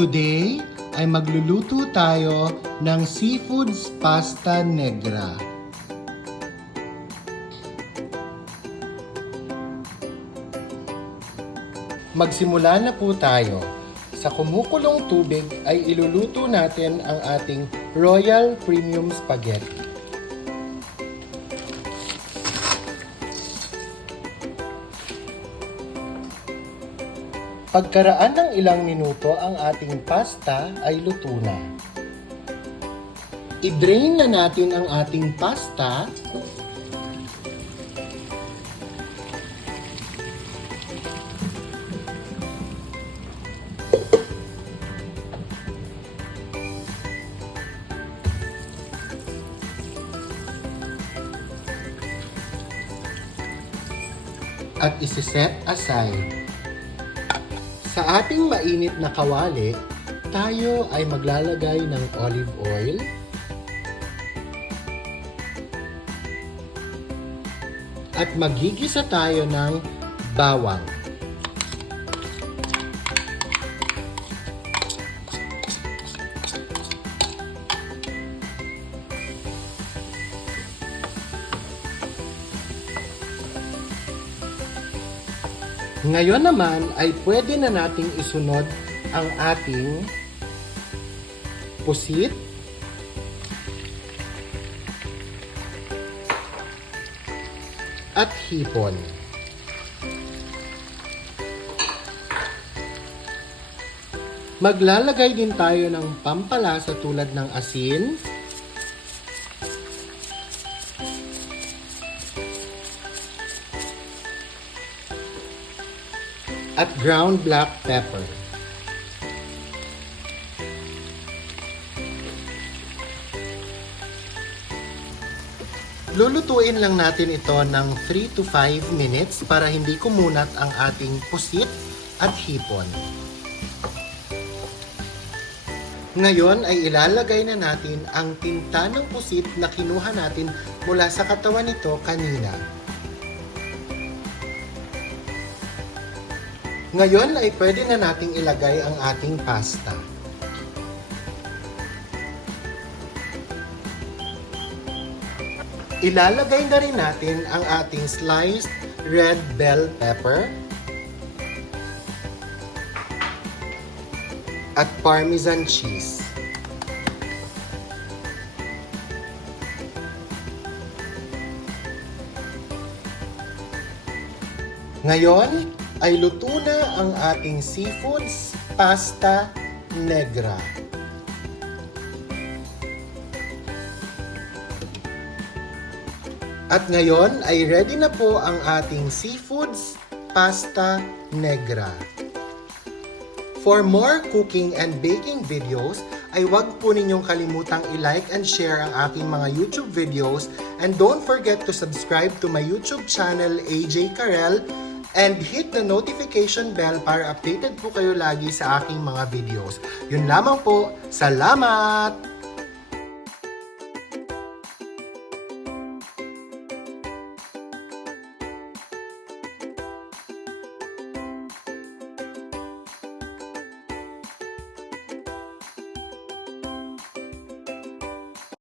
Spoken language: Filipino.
Today ay magluluto tayo ng seafoods pasta negra. Magsimula na po tayo. Sa kumukulong tubig ay iluluto natin ang ating Royal Premium Spaghetti. Pagkaraan ng ilang minuto ang ating pasta ay luto na. I-drain na natin ang ating pasta. At isi-set aside. Sa ating mainit na kawali, tayo ay maglalagay ng olive oil, at magigisa tayo ng bawang. Ngayon naman ay pwede na nating isunod ang ating pusit, at hipon. Maglalagay din tayo ng pampalasa tulad ng asin, at ground black pepper. Lulutuin lang natin ito ng 3 to 5 minutes para hindi kumunat ang ating pusit at hipon. Ngayon ay ilalagay na natin ang tinta ng pusit na kinuha natin mula sa katawan nito kanina. Ngayon ay pwede na nating ilagay ang ating pasta. Ilalagay na rin natin ang ating sliced red bell pepper at parmesan cheese. Ngayon ay luto na ang ating seafoods pasta negra. At ngayon ay ready na po ang ating seafoods pasta negra. For more cooking and baking videos, ay huwag po ninyong kalimutang i-like and share ang aking mga YouTube videos, and don't forget to subscribe to my YouTube channel AJ Karel and hit the notification bell para updated po kayo lagi sa aking mga videos. Yun lamang po. Salamat!